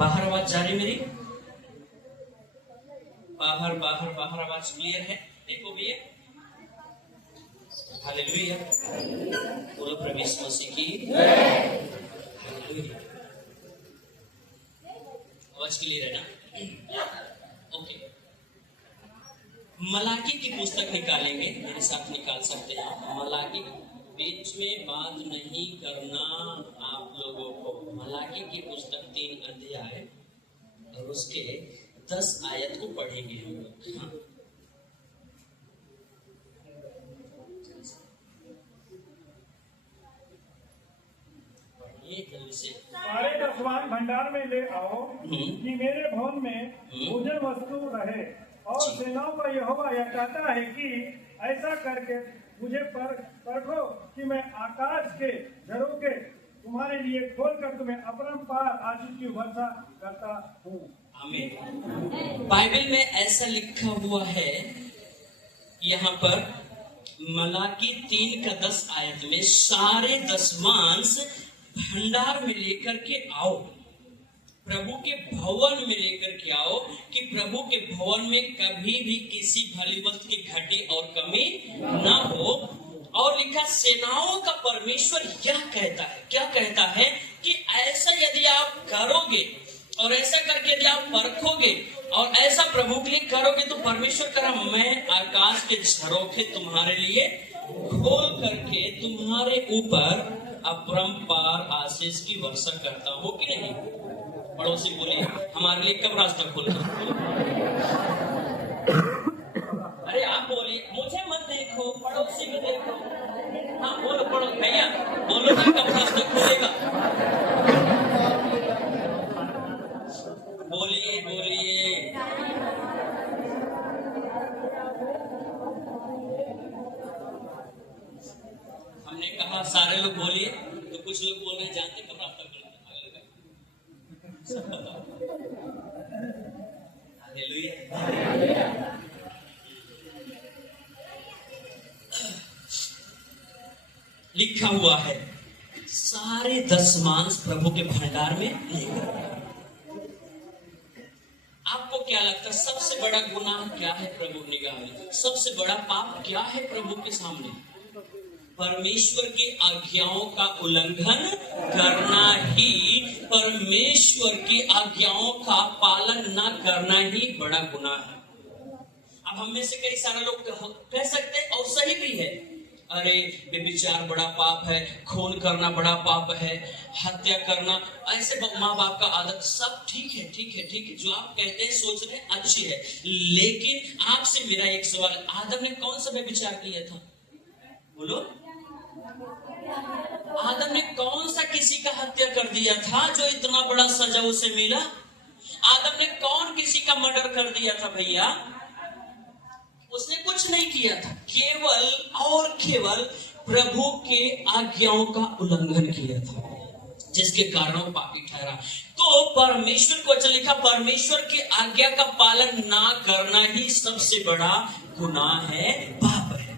बाहर आवाज जा रही मेरी? बाहर बाहर बाहर आवाज क्लियर है? देखो भैया, हालेलुया, बोलो प्रभु यीशु मसीह की हालेलुया। आवाज क्लियर है ना? ओके, मलाकी की पुस्तक निकालेंगे, मेरे साथ निकाल सकते हैं। मलाकी, बीच में बात नहीं करना आप लोगों को। मलाकी की पुस्तक 3 अध्याय और उसके 10 आयत को पढ़ेंगे हम लोग। हाँ, जल्दी से। सारे दसवां भंडार में ले आओ कि मेरे भवन में भोजन वस्तु रहे। और सेनाओं का यहोवा यह कहता है कि ऐसा करके मुझे परखो कि मैं आकाश के झरोखे तुम्हारे लिए खोलकर तुम्हें अपरंपार आशीष की वर्षा करता हूँ। आमीन। बाइबल में ऐसा लिखा हुआ है यहाँ पर मलाकी 3 का 10 आयत में, सारे दसवांश भंडार में लेकर के आओ, प्रभु के भवन में लेकर के आओ, कि प्रभु के भवन में कभी भी किसी भली वस्तु की घटी और कमी ना हो। और लिखा, सेनाओं का परमेश्वर यह कहता है, क्या कहता है कि ऐसा यदि आप करोगे और ऐसा करके यदि आप परखोगे और ऐसा प्रभु के लिए करोगे तो परमेश्वर करा, मैं आकाश के झरोखे तुम्हारे लिए खोल करके तुम्हारे ऊपर अपरंपार आशीष की वर्षा करता हूँ कि नहीं? पड़ोसी बोलिए, हमारे लिए कब रास्ता खोल? अरे आप बोलिए, मुझे मत देखो, पड़ोसी को देखो। हाँ बोलो, पड़ो भैया, बोलो ना, कब रास्ता खोलेगा? बोलिए बोलिए। हमने कहा सारे लोग बोलिए, तो कुछ लोग बोल रहे जानते कब रास्ता खोलेगा? हालेलुया। लिखा हुआ है, सारे दसवांश प्रभु के भंडार में लेकर। आपको क्या लगता है सबसे बड़ा गुनाह क्या है प्रभु की निगाह में? सबसे बड़ा पाप क्या है प्रभु के सामने? परमेश्वर की आज्ञाओं का उल्लंघन करना ही, परमेश्वर की आज्ञाओं का पालन न करना ही बड़ा गुनाह है। अब हम में से कई सारे लोग कह सकते हैं, और सही भी है, अरे व्यभिचार बड़ा पाप है, खून करना बड़ा पाप है, हत्या करना, ऐसे माँ बाप का आदत, सब ठीक है, ठीक है, ठीक है, जो आप कहते हैं सोच रहे हैं अच्छी है। लेकिन आपसे मेरा एक सवाल, आदम ने कौन सा व्यभिचार किया था? बोलो, आदम ने कौन सा किसी का हत्या कर दिया था जो इतना बड़ा सजा उसे मिला? आदम ने कौन किसी का मर्डर कर दिया था भैया? उसने कुछ नहीं किया था, केवल और केवल प्रभु के आज्ञाओं का उल्लंघन किया था, जिसके कारण वो पापी ठहरा। तो परमेश्वर को अच्छा लिखा, परमेश्वर की आज्ञा का पालन ना करना ही सबसे बड़ा गुनाह है, पाप है।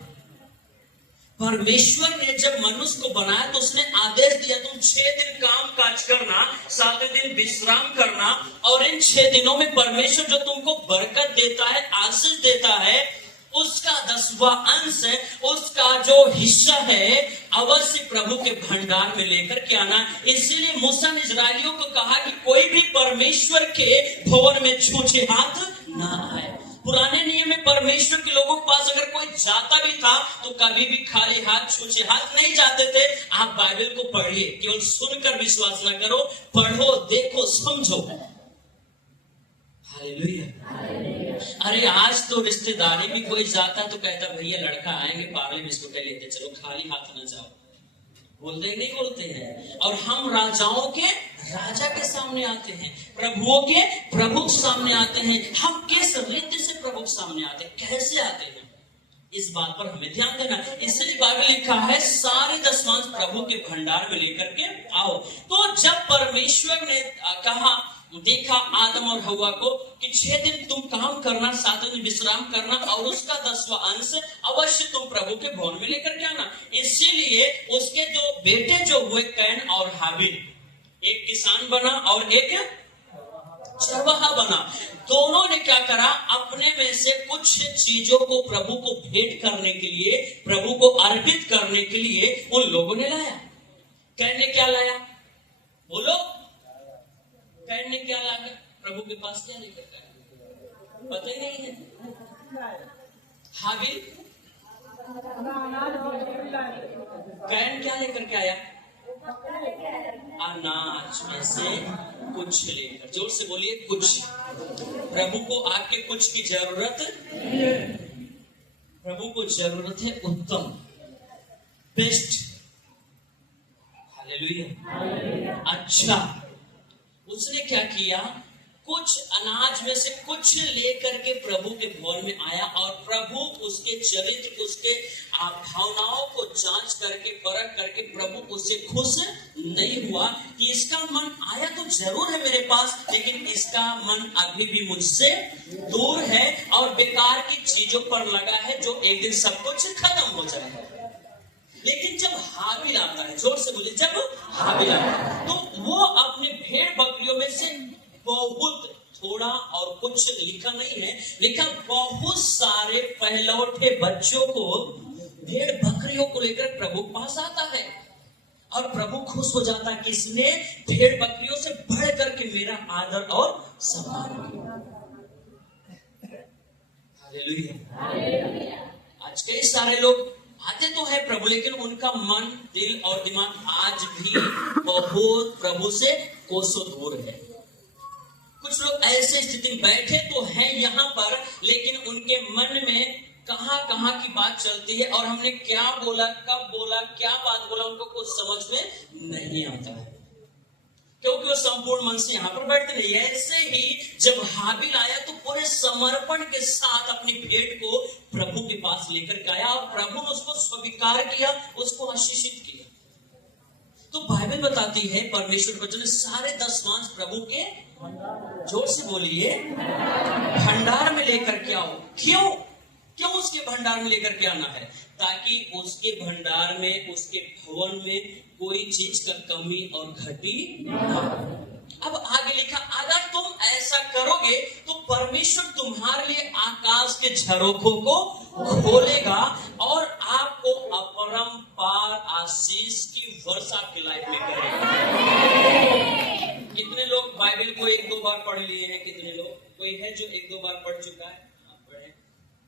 परमेश्वर ने जब मनुष्य को बनाया तो उसने आदेश दिया, तुम 6 दिन काम काज करना, 7वें दिन विश्राम करना, और इन 6 दिनों में परमेश्वर जो तुमको बरकत देता है, आशीष देता है, उसका 10वां अंश है, उसका जो हिस्सा है, अवश्य प्रभु के भंडार में लेकर के आना। इसीलिए मूसा ने इस्राएलियों को कहा कि कोई भी परमेश्वर के भवन में छूछे हाथ ना आए। पुराने नियम में परमेश्वर के लोगों के पास अगर कोई जाता भी था तो कभी भी खाली हाथ, छूछे हाथ नहीं जाते थे। आप बाइबल को पढ़िए, केवल सुनकर विश्वास न करो, पढ़ो, देखो, समझो। हालेलुया। अरे आज तो रिश्तेदारी भी कोई जाता तो कहता, भैया लड़का आएंगे, पार्ले बिस्कुट लेते चलो, खाली हाथ न जाओ। बोलते ही नहीं बोलते हैं। और हम राजाओं के राजा के सामने आते हैं, प्रभुओं के प्रभु के सामने आते हैं। हम किस रीति से प्रभु के सामने आते हैं, कैसे आते हैं, इस बात पर हमें ध्यान देना। इसलिए बाइबल लिखा है, सारे दसवांश प्रभु के भंडार में लेकर के आओ। तो जब परमेश्वर ने कहा, देखा आदम और हवा को कि 6 दिन तुम काम करना, 7वें दिन विश्राम करना, और उसका 10वां अंश अवश्य तुम प्रभु के भवन में लेकर के आना। इसीलिए उसके जो बेटे जो हुए, कैन और हाबिल, एक किसान बना और एक चरवाहा बना। दोनों ने क्या करा, अपने में से कुछ चीजों को प्रभु को भेंट करने के लिए, प्रभु को अर्पित करने के लिए उन लोगों ने लाया। कैन ने क्या लाया? बोलो, कैन ने क्या लाया? प्रभु के पास क्या लेकर गया? पता ही नहीं है। हाबिल, कैन क्या लेकर के आया? अनाज में से कुछ लेकर। जोर से बोलिए, कुछ। प्रभु को आपके कुछ की जरूरत, प्रभु को जरूरत है उत्तम, बेस्ट। हालेलुया। अच्छा, उसने क्या किया? कुछ अनाज में से कुछ लेकर के प्रभु के भवन में आया और प्रभु उसके चरित्र, उसके भावनाओं को जांच करके, परख करके प्रभु उससे खुश नहीं हुआ कि इसका मन आया तो जरूर है मेरे पास, लेकिन इसका मन अभी भी मुझसे दूर है और बेकार की चीजों पर लगा है, जो एक दिन सब कुछ खत्म हो जाएगा। लेकिन जब हाबिल आता है, जोर से बोलिए, जब हाबिल आता है, तो वो अपने भेड़ बकरियों में से बहुत थोड़ा, और कुछ लिखा नहीं है, लिखा बहुत सारे पहलौठे बच्चों को, भेड़ बकरियों को लेकर प्रभु के पास आता है और प्रभु खुश हो जाता है कि इसने भेड़ बकरियों से बढ़ करके मेरा आदर और सम्मान किया। हालेलुया। आज कई सारे लोग आते तो है प्रभु, लेकिन उनका मन, दिल और दिमाग आज भी बहुत प्रभु से कोसों दूर है। कुछ लोग ऐसे स्थिति में बैठे तो हैं यहाँ पर, लेकिन उनके मन में कहाँ की बात चलती है और हमने क्या बोला, कब बोला, क्या बात बोला, उनको कुछ समझ में नहीं आता है, क्योंकि वो संपूर्ण मन से यहाँ पर बैठते नहीं। ऐसे ही जब हाबिल आया तो पूरे समर्पण के साथ अपनी भेंट को प्रभु के पास लेकर के आया और प्रभु ने उसको स्वीकार किया, उसको आशीषित किया। तो बाइबल बताती है, परमेश्वर वचन, सारे 10 मांस प्रभु के, जोर से बोलिए, भंडार में लेकर के आओ। क्यों उसके भंडार में लेकर के आना है? ताकि उसके भंडार में, उसके भवन में कोई चीज का कमी और घटी ना। अब आगे लिखा, अगर तुम ऐसा करोगे तो परमेश्वर तुम्हारे लिए आकाश के झरोखों को खोलेगा और आपको अपरंपार आशीष की वर्षा आपकी लाइफ में करेगा। कितने लोग बाइबल को 1-2 बार पढ़ लिए हैं? कितने लोग? कोई है जो 1-2 बार पढ़ चुका है? आप पढ़े,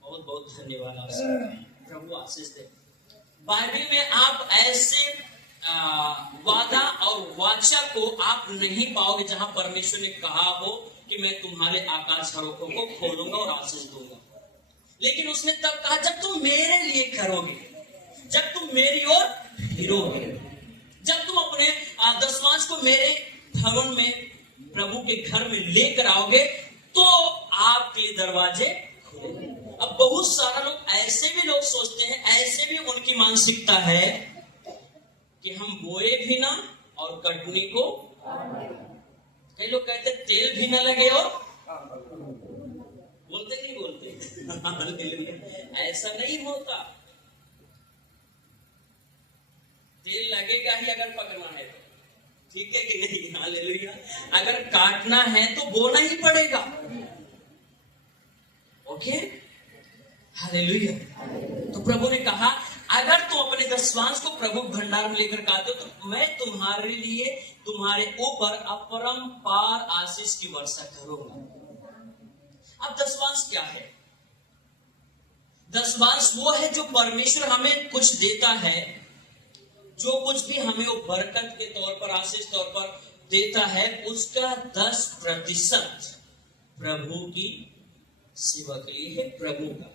बहुत बहुत धन्यवाद आपसे, प्रभु आशीष दे। बाइबल में आप ऐसे वादा और वाचा को आप नहीं पाओगे जहां परमेश्वर ने कहा हो कि मैं तुम्हारे आकाश झरोखों को खोलूंगा और आशीष दूंगा। लेकिन उसने तब कहा, जब तुम मेरे लिए करोगे, जब तुम मेरी ओर फिरोगे, जब तुम अपने 10 मांस को मेरे भवन में, प्रभु के घर में लेकर आओगे, तो आपके लिए दरवाजे खुलेंगे। अब बहुत सारा लोग, ऐसे भी लोग सोचते हैं, ऐसे भी उनकी मानसिकता है कि हम बोए भी ना और कटनी को, कई लोग कहते तेल भी ना लगे और बोलते नहीं बोलते। ऐसा नहीं होता, तेल लगेगा ही अगर पकना है, ठीक है कि नहीं? हालेलुया। अगर काटना है तो बोना ही पड़ेगा। Okay, hallelujah. तो प्रभु ने कहा, अगर तुम अपने 10 मांस को प्रभु भंडार में लेकर आते हो तो मैं तुम्हारे लिए, तुम्हारे ऊपर अपरंपार आशीष की वर्षा करूंगा। अब 10 मांस क्या है? 10 मांस वो है जो परमेश्वर हमें कुछ देता है, जो कुछ भी हमें वो बरकत के तौर पर, आशीष तौर पर देता है, उसका 10% प्रभु की सेवा के लिए है, प्रभु का।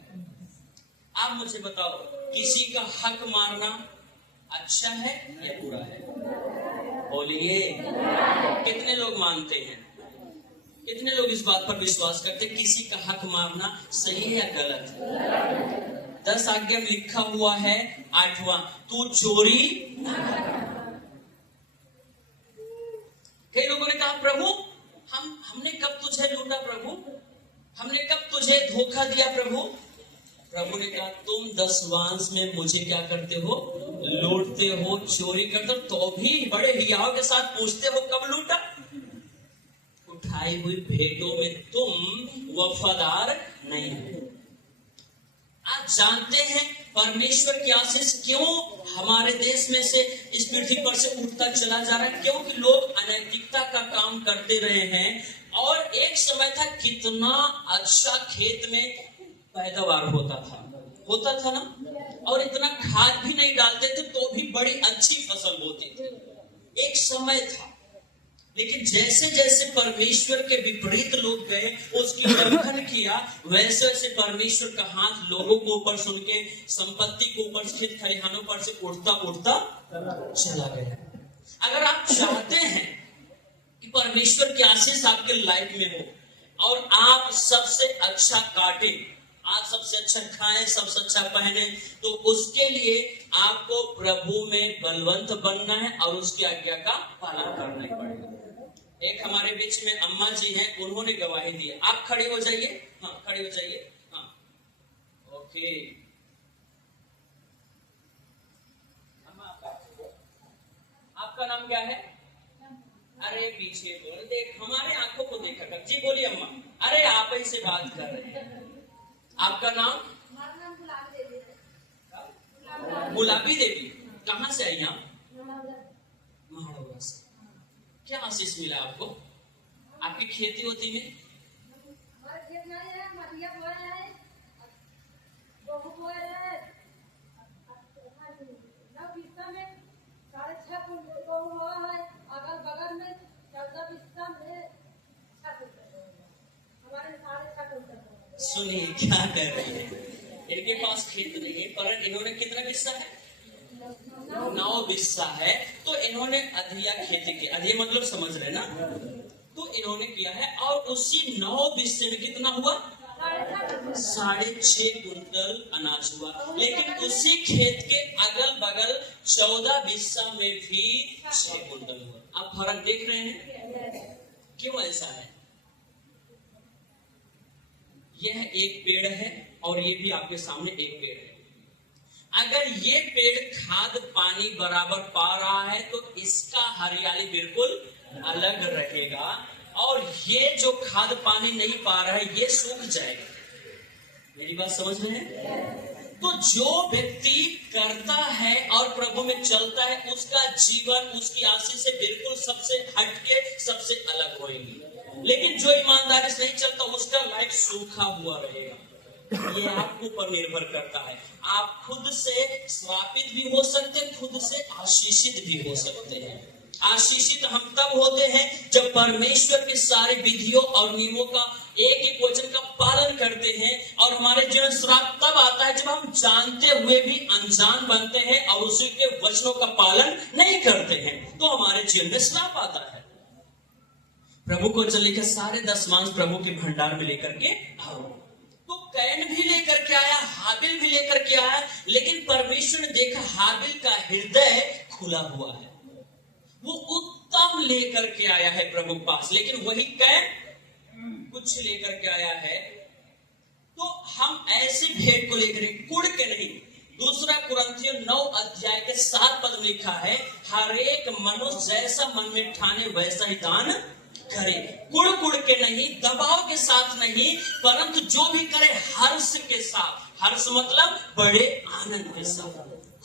आप मुझे बताओ, किसी का हक मारना अच्छा है या बुरा है? बोलिए, कितने लोग मानते हैं? कितने लोग इस बात पर विश्वास करते हैं किसी का हक मारना सही है या गलत है? 10 आज्ञा में लिखा हुआ है 8वां, तू चोरी ना कर। कई लोगों ने कहा, प्रभु हमने कब तुझे लूटा प्रभु, हमने कब तुझे धोखा दिया प्रभु? प्रभु ने कहा, तुम 10 मांस में मुझे क्या करते हो? लूटते हो, चोरी करते हो, तो भी बड़े हियाव के साथ पूछते हो कब लूटा? उठा चढ़ाई हुई भेंटों में तुम वफादार नहीं हो। आप जानते हैं परमेश्वर की आशीष क्यों हमारे देश में से इस पृथ्वी पर से उठता चला जा रहा है? क्योंकि लोग अनैतिकता का काम करते रहे हैं। और एक समय था कितना अच्छा खेत में पैदावार होता था ना, और इतना खाद भी नहीं डालते थे तो भी बड़ी अच्छी फसल होती थी। एक समय था। लेकिन जैसे जैसे परमेश्वर के विपरीत लोग गए, उसकी उल्लंघन किया, वैसे वैसे परमेश्वर का हाथ लोगों को ऊपर से, उनके संपत्ति को ऊपर से, खेत खलिहानों पर से उड़ता उड़ता चला गया। अगर आप चाहते हैं कि परमेश्वर की आशीष आपके लाइफ में हो और आप सबसे अच्छा काटे, आप सबसे अच्छा खाएं, सबसे अच्छा पहने, तो उसके लिए आपको प्रभु में बलवंत बनना है और उसकी आज्ञा का पालन करना पड़ेगा। एक हमारे बीच में अम्मा जी हैं, उन्होंने गवाही दी। आप खड़े हो जाइए। हाँ, खड़े हो जाइए। हाँ, ओके। अम्मा, आपका नाम क्या है? अरे पीछे बोल, देख हमारे आंखों को देखा कर। जी बोलिए अम्मा। अरे आप ही से बात कर रहे हैं। आपका नाम? गुलाबी देवी। कहाँ से आई आप? महाड़ौरा से। क्या आशीष मिला आपको? आपकी खेती होती है? सुनिए क्या कर रही है। इनके पास खेत नहीं है, पर इन्होंने कितना हिस्सा है? 9 हिस्सा है। तो इन्होंने अधिया खेती की। अधिया मतलब समझ रहे ना? तो इन्होंने किया है और उसी 9 हिस्से में कितना हुआ? 6.5 कुंटल अनाज हुआ। लेकिन उसी खेत के अगल बगल 14 हिस्सा में भी 6 कुंटल हुआ। आप फर्क देख रहे हैं? क्यों ऐसा है? यह एक पेड़ है और ये भी आपके सामने एक पेड़ है। अगर ये पेड़ खाद पानी बराबर पा रहा है तो इसका हरियाली बिल्कुल अलग रहेगा, और ये जो खाद पानी नहीं पा रहा है ये सूख जाएगा। मेरी बात समझ रहे हैं? तो जो व्यक्ति करता है और प्रभु में चलता है, उसका जीवन उसकी आशीष से बिल्कुल सबसे हटके सबसे अलग होगी। लेकिन जो ईमानदारी से नहीं चलता, उसका लाइफ सूखा हुआ रहेगा। ये आपके ऊपर निर्भर करता है। आप खुद से श्रापित भी हो सकते हैं, खुद से आशीषित भी हो सकते हैं। आशीषित हम तब होते हैं जब परमेश्वर के सारे विधियों और नियमों का एक एक वचन का पालन करते हैं, और हमारे जीवन श्राप तब आता है जब हम जानते हुए भी अनजान बनते हैं और उसी के वचनों का पालन नहीं करते हैं, तो हमारे जीवन में श्राप आता है। प्रभु को वचन लिखा, सारे 10 मांस प्रभु के भंडार में लेकर के आओ। तो कैन भी लेकर के आया, हाबिल भी लेकर के आया, लेकिन परमेश्वर ने देखा हाबिल का हृदय खुला हुआ है, वो उत्तम लेकर के आया है प्रभु पास, लेकिन वही कैन कुछ लेकर के आया है। तो हम ऐसे भेंट को लेकर कुड़ के नहीं। 2 कुरिन्थियों 9 अध्याय के 7 पद में लिखा है, हर एक मनुष्य जैसा मन में ठाने वैसा ही दान करे। कुड़ कुड़ के नहीं, दबाव के साथ नहीं, परंतु जो भी करे हर्ष के साथ। हर्ष मतलब बड़े आनंद के साथ,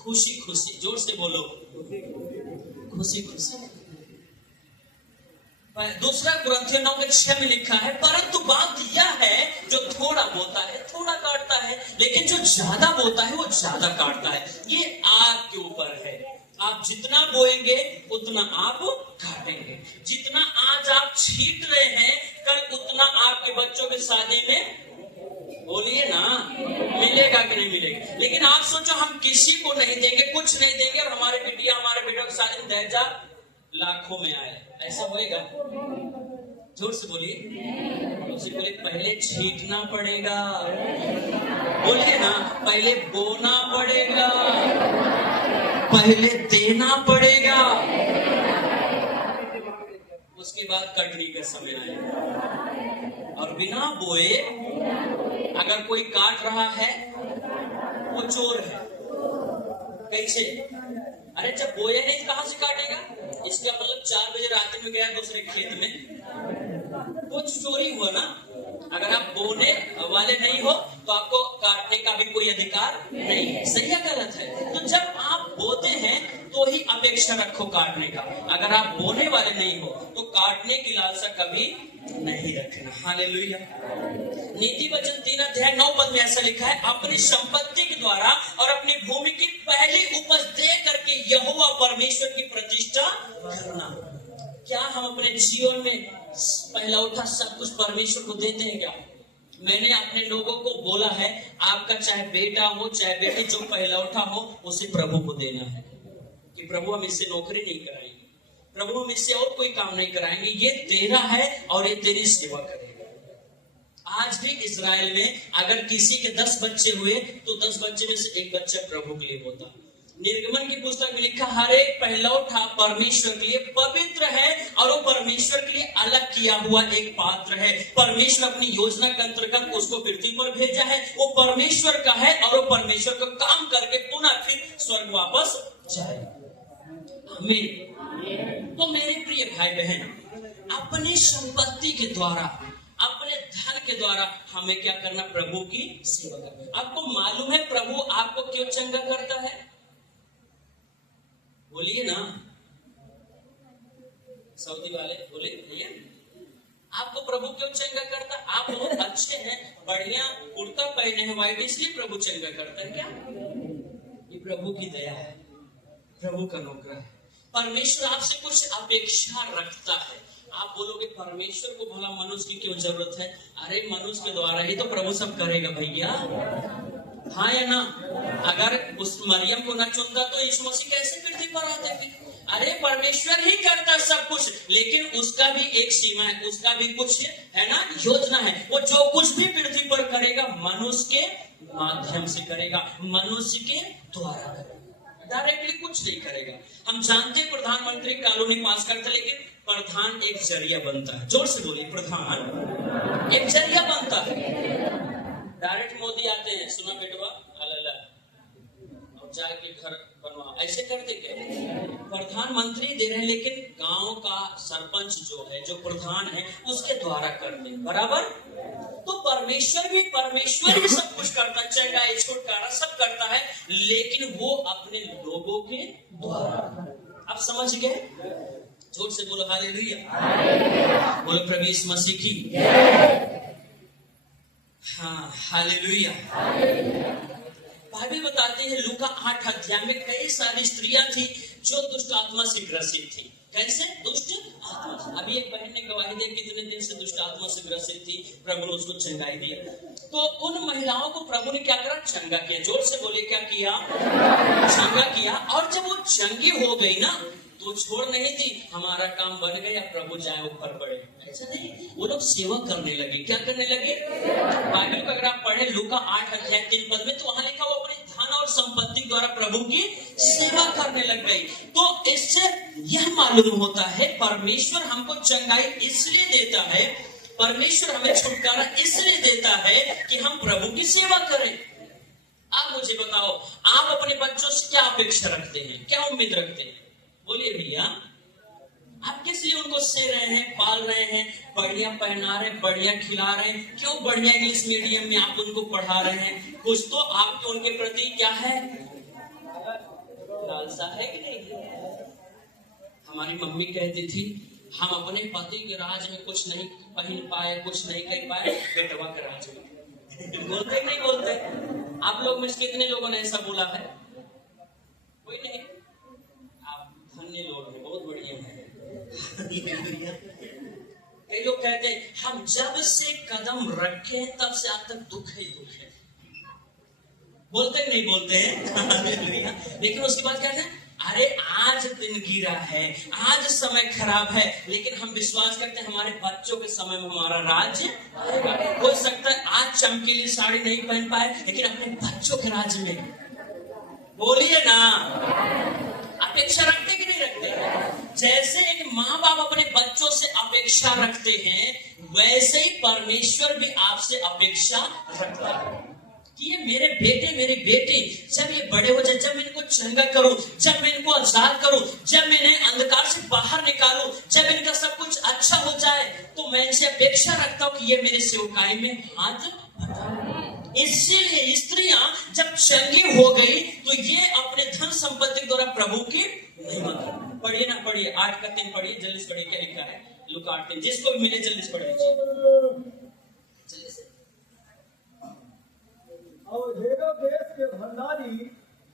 खुशी खुशी। जोर से बोलो, खुशी खुशी। 2 कुरिन्थियों 9 के 6 में लिखा है, परंतु बात यह है जो थोड़ा बोता है थोड़ा काटता है, लेकिन जो ज्यादा बोता है वो ज्यादा काटता है। ये आपके ऊपर है। आप जितना बोएंगे उतना आप काटेंगे। जितना आज आप छीट रहे हैं, कल उतना आपके बच्चों के शादी में, बोलिए ना, मिलेगा कि नहीं मिलेगा। लेकिन आप सोचो हम किसी को नहीं देंगे, कुछ नहीं देंगे, और हमारे बिटिया हमारे बेटों की शादी में दहेजा लाखों में आए, ऐसा होएगा? जोर से बोलिए, उसे बोलिए पहले छीटना पड़ेगा। बोलिए ना, पहले बोना पड़ेगा, पहले देना पड़ेगा, उसके बाद कटनी का समय आएगा। और बिना बोए अगर कोई काट रहा है वो चोर है। कैसे? अरे जब बोए नहीं कहां से काटेगा? इसका मतलब 4 बजे रात में गया दूसरे खेत में, कुछ चोरी हुआ ना। अगर आप बोने वाले नहीं हो तो आपको काटने का भी कोई अधिकार नहीं है। सही या गलत है? तो जब आप बोते हैं तो ही अपेक्षा रखो काटने का। अगर आप बोने वाले नहीं हो तो काटने की लालसा कभी नहीं रखना। हालेलुया। नीति वचन 3:9 में ऐसा लिखा है, अपनी संपत्ति के द्वारा और अपनी भूमि की पहली उपज दे करके यहोवा परमेश्वर की प्रतिष्ठा करना। क्या हम अपने जीवन में पहला उठा सब कुछ परमेश्वर को देते हैं क्या? मैंने अपने लोगों को बोला है, आपका चाहे बेटा हो चाहे बेटी, जो पहला उठा हो उसे प्रभु को देना है। कि प्रभु हम इससे नौकरी नहीं कराएंगे, प्रभु हम इससे और कोई काम नहीं कराएंगे, ये तेरा है और ये तेरी सेवा करेगा। आज भी इजराइल में अगर किसी के 10 बच्चे हुए तो 10 बच्चे में से एक बच्चा प्रभु के लिए होता। निर्गमन की पुस्तक में लिखा, हर एक पहलौठा परमेश्वर के लिए पवित्र है और वो परमेश्वर के लिए अलग किया हुआ एक पात्र है। परमेश्वर अपनी योजना के अंतर्गत उसको पृथ्वी पर भेजा है, वो परमेश्वर का है और वो परमेश्वर का काम करके पुनः फिर स्वर्ग वापस जाए। आमीन। तो मेरे प्रिय भाई बहन, अपनी संपत्ति के द्वारा, अपने धन के द्वारा हमें क्या करना? प्रभु की सेवा करना। आपको मालूम है प्रभु आपको क्यों चंगा करता है? बोलिए ना, सऊदी वाले बोले, भैया आपको प्रभु क्यों चंगा करता? आप बहुत अच्छे हैं, बढ़िया कुर्ता पहने हैं व्हाइट, इसलिए प्रभु चंगा करता है क्या? ये प्रभु की दया है, प्रभु का नौकर है। परमेश्वर आपसे कुछ अपेक्षा रखता है। आप बोलोगे परमेश्वर को भला मनुष्य की क्यों जरूरत है? अरे मनुष्य के द्वारा ही तो प्रभु सब करेगा भैया, हाँ या ना? अगर उस मरियम को न चुनता तो यीशु मसीह कैसे पृथ्वी पर आते थे? अरे परमेश्वर ही करता सब कुछ, लेकिन उसका भी एक सीमा है, उसका भी कुछ है ना, योजना है। वो जो कुछ भी पृथ्वी पर करेगा मनुष्य के माध्यम से करेगा, मनुष्य के द्वारा करेगा, डायरेक्टली कुछ नहीं करेगा। हम जानते हैं प्रधानमंत्री कॉलोनी पास करता, लेकिन प्रधान एक जरिया बनता है। जोर से बोलिए, प्रधान एक जरिया बनता है। डायरेक्ट मोदी आते हैं, सुना बेटवा अल्लाह और जाके घर बनवा, ऐसे करते क्या? प्रधानमंत्री दे रहे हैं, लेकिन गांव का सरपंच जो है, जो प्रधान है, उसके द्वारा करते हैं, बराबर। तो परमेश्वर भी सब कुछ करता है, चंगाई छुटकारा सब करता है, लेकिन वो अपने लोगों के द्वारा। आप समझ गए? जोर से बोलो हालेलुया। बोलो प्रभु यीशु मसीह की। हाँ, हालेलुया। बाइबल बताते हैं लूका 8 अध्याय में कई सारी स्त्रियां थी जो दुष्ट आत्मा से ग्रसित थी। कैसे? दुष्ट आत्मा से। अभी एक बहन ने गवाही दी, कितने दिन से दुष्ट आत्मा से ग्रसित थी, प्रभु ने उसको चंगाई दिया। तो उन महिलाओं को प्रभु ने क्या करा? चंगा किया। जोर से बोले, क्या किया? चंगा किया। और जब वो चंगी हो गई ना, तो छोड़ नहीं दी, हमारा काम बन गया, प्रभु जाए ऊपर पड़े, ऐसा नहीं। वो लोग सेवा करने लगे। क्या करने लगे? बाइबल को अगर आप पढ़े लूका 8 अध्याय 3 पद में, तो वहां लिखा वो अपने धन और संपत्ति द्वारा प्रभु की सेवा करने लग गई। तो इससे यह मालूम होता है परमेश्वर हमको चंगाई इसलिए देता है, परमेश्वर हमें छुटकारा इसलिए देता है कि हम प्रभु की सेवा करें। आप मुझे बताओ, आप अपने बच्चों से क्या अपेक्षा रखते हैं, क्या उम्मीद रखते हैं? बोलिए भैया, आप किस लिए उनको से रहे हैं, पाल रहे हैं, बढ़िया पहना रहे हैं, बढ़िया खिला रहे हैं? क्यों बढ़िया इंग्लिश मीडियम में आप उनको पढ़ा रहे हैं? कुछ तो आपके उनके प्रति क्या है, लालसा है कि नहीं? हमारी मम्मी कहती थी, हम अपने पति के राज में कुछ नहीं पहन पाए, कुछ नहीं कर पाए, बेटवा के राज में। बोलते नहीं बोलते? आप लोग में कितने लोगों ने ऐसा बोला है? कोई नहीं। लोग बहुत बढ़िया है। कई लोग कहते हैं हम जब से कदम रखे तब से आज तक दुख ही दुख है। बोलते नहीं बोलते हैं? लेकिन उसके बाद कहते हैं अरे आज दिन गिरा है, आज समय खराब है, लेकिन हम विश्वास करते हैं हमारे बच्चों के समय में हमारा राज्य आएगा। हो सकता है आज चमकीली साड़ी नहीं पहन पाए, लेकिन अपने बच्चों के राज्य में। बोलिए ना, अपेक्षा रखते कि नहीं रखते? जैसे एक माँ बाप अपने बच्चों से अपेक्षा रखते हैं, वैसे ही परमेश्वर भी आपसे अपेक्षा रखता है कि ये मेरे बेटे मेरी बेटी जब ये बड़े हो जाए, जब इनको चंगा करूं, जब मैं इनको आजाद करूं, जब मैं इन्हें अंधकार से कैसे अपेक्षा रखता हूं कि ये मेरे सेवकाई में हाथ बटाए। इसीलिए स्त्रियां जब चंगी हो गई तो ये अपने धन संपत्ति द्वारा प्रभु की महिमा कर। पढ़िए ना, पढ़िए 8 का 3 पढ़िए, जल्दी से पढ़िए, क्या लिखा है लूका 8:3, जिसको भी मिले जल्दी से पढ़ लीजिए जल्दी से। और हेरोदेस के भंडारी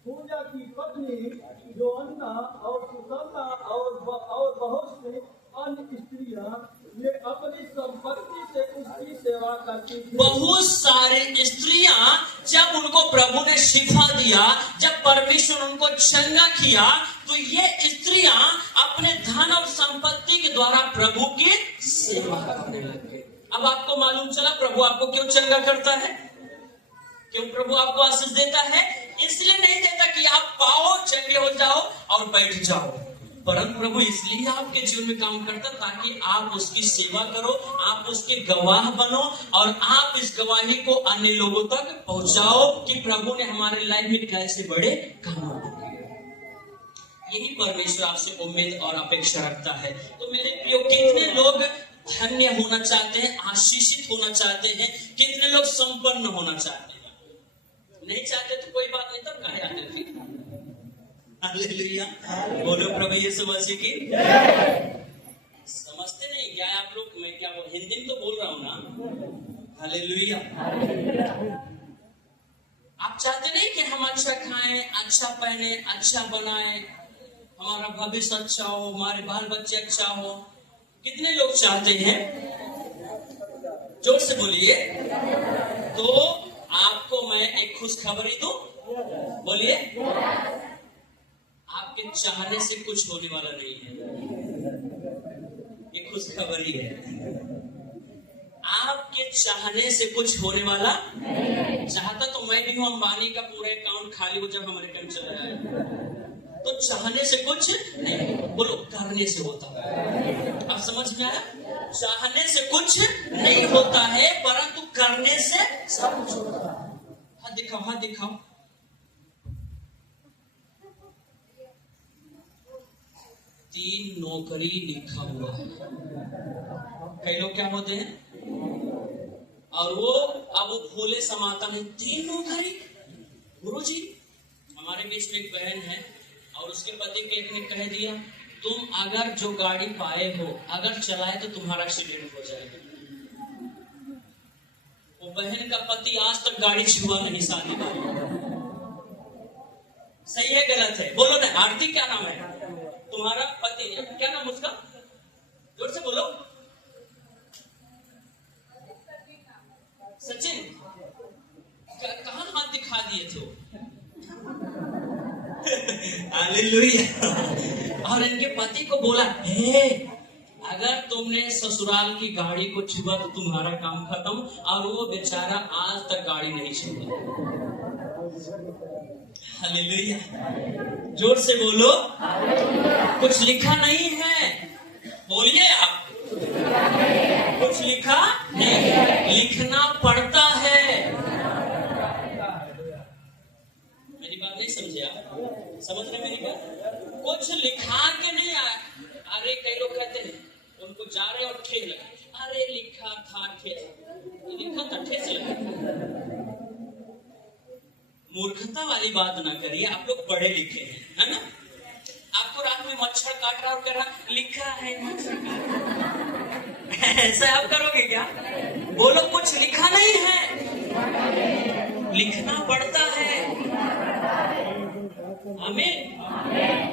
पूजा की पत्नी जो अन्ना और सुसन्ना और बहुत से अन्य स्त्रियां ये अपनी संपत्ति से उसकी सेवा करती थी। बहुत सारे स्त्रियां जब उनको प्रभु ने शिफा दिया, जब परमेश्वर उनको चंगा किया, तो ये स्त्रियां अपने धन और संपत्ति के द्वारा प्रभु की सेवा करने लगे। अब आपको मालूम चला प्रभु आपको क्यों चंगा करता है, क्यों प्रभु आपको आशीष देता है। इसलिए नहीं देता कि आप पाओ, चंगे हो जाओ और बैठ जाओ, परंतु प्रभु इसलिए आपके जीवन में काम करता ताकि आप उसकी सेवा करो, आप उसके गवाह बनो और आप इस गवाही को अन्य लोगों तक पहुंचाओ कि प्रभु ने हमारे लाइफ में कैसे बड़े काम किए। यही परमेश्वर आपसे उम्मीद और अपेक्षा रखता है। तो मेरे प्रियो, कितने लोग धन्य होना चाहते हैं, आशीषित होना चाहते हैं, कितने लोग संपन्न होना चाहते हैं। नहीं चाहते तो कोई बात नहीं, तब काहे आते थे। हालेलुया, बोलो प्रभु यीशु मसीह की। समझते नहीं क्या आप लोग, मैं क्या हिंदी में तो बोल रहा हूं ना। हालेलुया। आप चाहते नहीं कि हम अच्छा खाएं, अच्छा पहने, अच्छा बनाएं, हमारा भविष्य अच्छा हो, हमारे बाल बच्चे अच्छा हो। कितने लोग चाहते हैं, जोर से बोलिए। तो आपको मैं एक खुशखबरी दूं, बोलिए। आपके चाहने से कुछ होने वाला नहीं है, ये खुशखबरी है। आपके चाहने से कुछ होने वाला नहीं। चाहता तो मैं भी हूं अंबानी का पूरा अकाउंट खाली हो जब हमारे टाइम चला जाए, तो चाहने से कुछ नहीं, बोलो करने से होता है। आप समझ में आया? चाहने से कुछ नहीं होता है, परंतु करने से सब कुछ होता है। हाथ दिखाओ, हाथ दिखाओ। तीन नौकरी लिखा हुआ है। कई लोग क्या होते हैं, और वो अब वो भोले समाता नहीं, 3 नौकरी। गुरुजी, हमारे बीच में एक बहन है और उसके पति के एक ने कह दिया, तुम अगर जो गाड़ी पाए हो अगर चलाए तो तुम्हारा एक्सीडेंट हो जाएगा। वो बहन का पति आज तक गाड़ी छुआ नहीं शादी में। सही है गलत है, बोलो ना। आरती क्या नाम है तुम्हारा पति, क्या नाम उसका, जोर से बोलो। सचिन, कहाँ हाथ दिखा दिए थे। हालेलुया। और इनके पति को बोला, हे अगर तुमने ससुराल की गाड़ी को छुआ तो तुम्हारा काम खत्म। और वो बेचारा आज तक गाड़ी नहीं छुआ। हालेलुया, जोर से बोलो। कुछ लिखा नहीं है, बोलिए आप। कुछ लिखा नहीं, लिखना पड़ता है। मेरी बात नहीं समझे आप? समझ रहे मेरी बात? कुछ लिखा के नहीं आया। अरे कई लोग कहते हैं उनको जा रहे और ठेस लगा, अरे लिखा था ठेस, लिखा था ठेस लगा। मूर्खता वाली बात ना करिए, आप लोग पढ़े लिखे हैं, है ना। आपको रात में मच्छर काट रहा और कह रहा लिखा है मच्छर काट ऐसा आप करोगे क्या? बोलो कुछ लिखा नहीं है, लिखना पड़ता है। आमीन।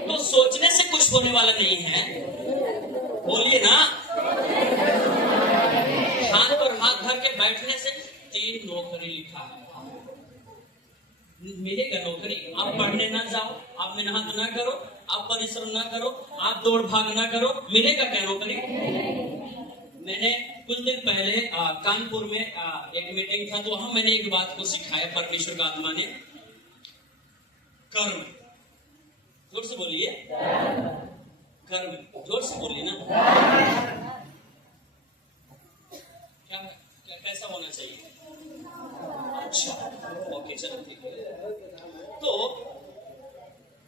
तो सोचने से कुछ होने वाला नहीं है, बोलिए ना। हाथ पर हाथ धर के बैठने से 3 नौकरी लिखा है, मिलेगा नौकरी। आप पढ़ने ना जाओ, आप मेहनत ना करो, आप परिश्रम ना करो, आप दौड़ भाग ना करो, मिलेगा क्या नौकरी? मैंने कुछ दिन पहले कानपुर में एक मीटिंग था, तो वहां मैंने एक बात को सिखाया परमेश्वर का आत्मा ने। कर्म, जोर से बोलिए। कर्म, जोर से बोलिए ना। क्या कैसा होना चाहिए? अच्छा, ओके, चलो ठीक है। तो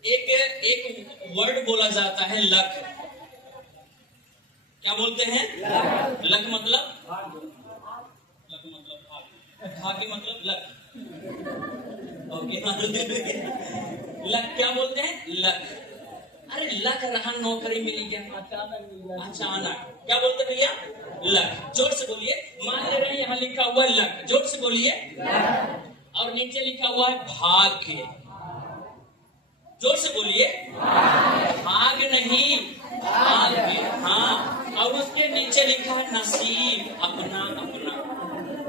एक वर्ड बोला जाता है लक। क्या बोलते हैं? लक मतलब भाग्य मतलब लक। ओके, लक क्या बोलते हैं? लक। अरे लक रहा, नौकरी मिल गया, अचानक। क्या बोलते भैया? लक। जोर से बोलिए। मान ले रहे हैं यहाँ लिखा हुआ है लक, जोर से बोलिए। और नीचे लिखा हुआ है भाग्य, जोर से बोलिए। भाग नहीं, भाग्य। हाँ, और उसके नीचे लिखा है नसीब, अपना अपना।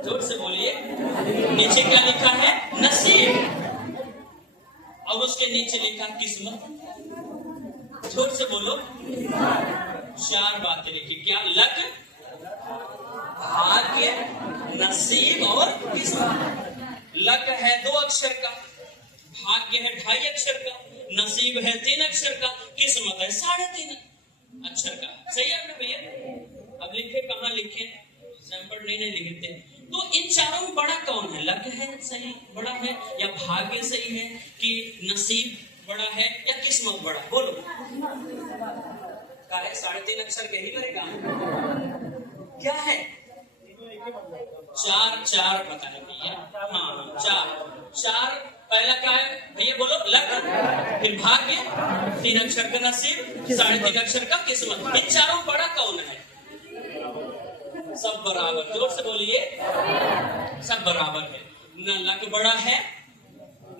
जोर से बोलिए। नीचे क्या लिखा है? नसीब। और उसके नीचे लिखा किस्मत। जोर से बोलो। 4 बातें लिखी। क्या? लक, भाग्य, नसीब और किस्मत। लक है 2 अक्षर का, भाग्य है 2.5 अक्षर का, नसीब है 3 अक्षर का, किस्मत है 3.5 अक्षर का। सही है आपने भैया? अब लिखे, कहाँ लिखे? सैंपल नहीं लिखते। तो इन चारों में बड़ा कौन है? लक है सही, बड़ा है, या भाग्य सही है, कि नसीब बड़ा है, या किस्मत बड़ा? बोलो। क्या है? 3.5 अक्षर के ही करेगा। क्या है? 4 पता नहीं भैया। हाँ, 4। पहला क्या है भैया? बोलो। लक, फिर भाग्य, 3 अक्षर का नसीब, 3.5 अक्षर का किस्मत। इन चारों बड़ा कौन है? सब बराबर। जोर से बोलिए। सब बराबर है। न लक बड़ा है,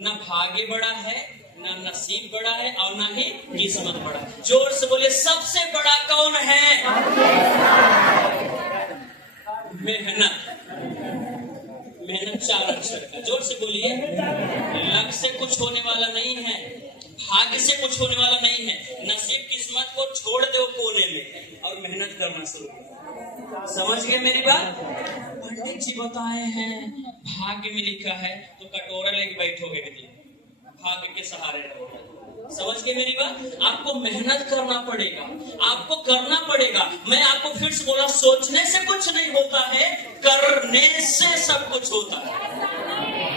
न भाग्य बड़ा है, न नसीब बड़ा है, और न ही किस्मत बड़ा। जोर से बोलिए। सबसे बड़ा कौन है? मेहनत। मेहनत 4 अक्षर का। जोर से बोलिए। लक से कुछ होने वाला नहीं है, भाग्य से कुछ होने वाला नहीं है, नसीब किस्मत को छोड़ दो कोने में और मेहनत करना शुरू करो। समझ गए मेरी बात? पंडित जी बताए हैं भाग्य में लिखा है तो कटोरा लेके बैठोगे भी, भाग्य के सहारे रहोगे। समझ गए मेरी बात? आपको मेहनत करना पड़ेगा, आपको करना पड़ेगा। मैं आपको फिर से बोला, सोचने से कुछ नहीं होता है, करने से सब कुछ होता है।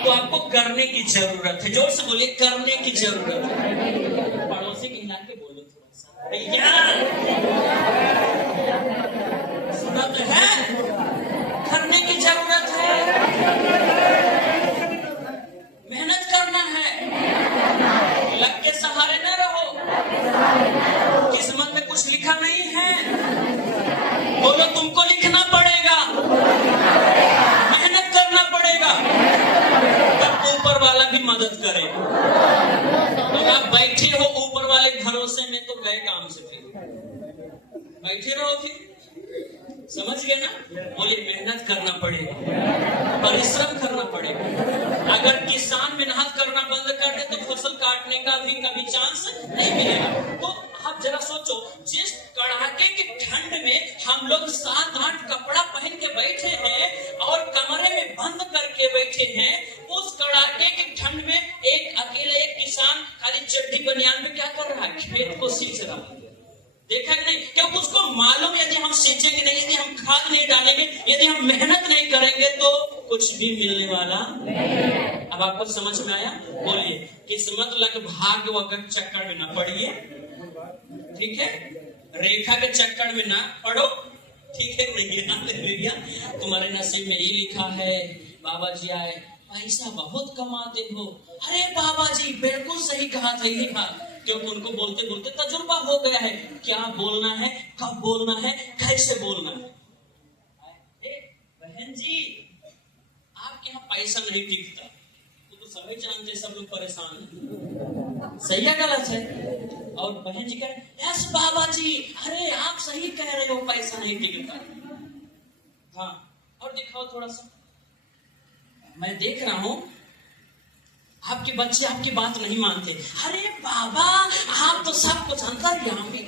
तो आपको करने की जरूरत है। जोर से बोलिए। करने की जरूरत है। पड़ोसी के हिला के बोलो थोड़ा सा। सुना तो है? करने की जरूरत है, मेहनत करना है। लक के सहारे न रहो। किस्मत में कुछ लिखा नहीं है, बोलो तुमको लिखना पड़ेगा, मेहनत करना पड़ेगा, तब ऊपर वाला भी मदद करेगा। तो आप बैठे हो ऊपर वाले भरोसे में तो गए काम से, फिर बैठे रहो फिर। समझ गए ना? बोलिए। मेहनत करना पड़ेगा, परिश्रम करना पड़ेगा। अगर किसान मेहनत करना बंद कर दे तो फसल काटने का भी कभी चांस नहीं मिलेगा। तो आप जरा सोचो, जिस कड़ाके की ठंड में हम लोग 7-8 कपड़ा पहन के बैठे हैं और कमरे में बंद करके बैठे हैं, उस कड़ाके की ठंड में एक अकेला एक किसान खाली चड्डी बनियान में क्या कर रहा है? खेत को सींच रहा है। देखा कि नहीं? क्योंकि उसको मालूम, यदि हम सींचेंगे नहीं, यदि हम खाद नहीं डालेंगे, यदि हम मेहनत नहीं करेंगे तो कुछ भी मिलने वाला नहीं। अब आपको समझ में आया? बोलिए। किस्मत, लक, भाग्य वगैरह चक्कर में ना पड़िए, ठीक है? रेखा के चक्कर में ना पड़ो, ठीक है? नहीं भैया, तुम्हारे नसीब में ही लिखा है, बाबा जी आए, पैसा बहुत कमाते हो। अरे बाबा जी बिल्कुल सही कहा था, यही कहा। क्योंकि उनको बोलते बोलते तजुर्बा हो गया है, क्या बोलना है, कब बोलना है, कैसे बोलना है। बहन जी, आपके यहाँ पैसा नहीं टिकता, तो सभी जानते, सब लोग परेशान हैं। सही है गलत है? और बहन जी कह रहे, यस बाबा जी, अरे आप सही कह रहे हो, पैसा नहीं टिकता। हाँ, और दिखाओ थोड़ा सा। मैं देख रहा हूं आपके बच्चे आपकी बात नहीं मानते। अरे बाबा, आप तो सब कुछ अंतर्यामी,